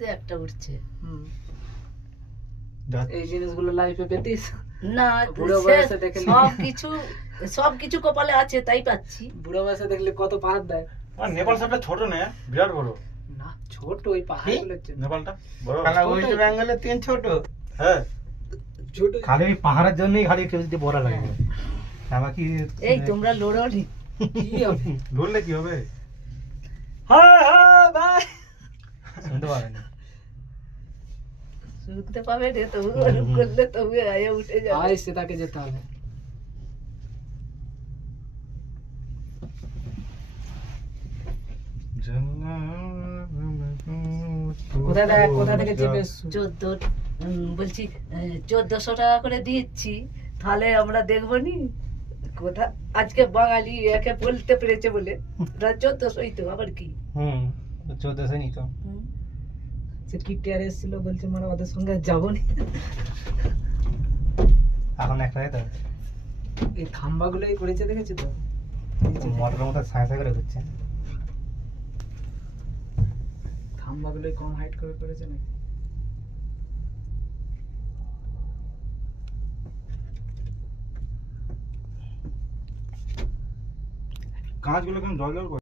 আসছে একটা উঠছে। এই জিনিসগুলো লাইফে পেতিস না, বুড়ো বয়সে দেখে সবকিছু কপালে আছে তাই পাচ্ছি। বুড়ো বয়সে দেখলে কত পাহাড় দেয়। আর নেপাল সাপটা ছোট না, বিরাট বড়। না ছোট, ওই পাহাড়গুলোর জন্য। নেপালটা বড়। কালা ওয়েস্ট বেঙ্গলের তিন ছোট। হ্যাঁ ছোট খালি ওই পাহাড়ের জন্যই খালি একটু যদি বড় লাগে। বাকি এই তোমরা লড়োনি, কি হবে? লড়লে কি হবে? হ্যাঁ হ্যাঁ ভাই, শুনতে পাবেন। শুনতে পাবে রে, তবু গরম করলে তবু আয়া উঠে যাবে। আয় সে তাকে যেতে হবে। কোথা থেকে চেপে এসছো? 1400 টাকা করে দিচ্ছি, তাহলে আমরা দেখবো নি কোথা আজকে বাঙালি একে বলতে পেরেছে বলে 1400ই তো, আবার কি। 1400 নিত। সে কি টিয়ার এসেছিল, বলছে মানে ওদের সঙ্গে যাবো নি। এখন একটা তো এই খাম্বাগুলোই করেছে, দেখেছি তো মোটরের মতো ছায়া ছায়া করে ঘুরছে। খাম্বাগুলোই কম হাইট করে করেছে নাকি? কাঁচগুলো কেমন জল জল করে।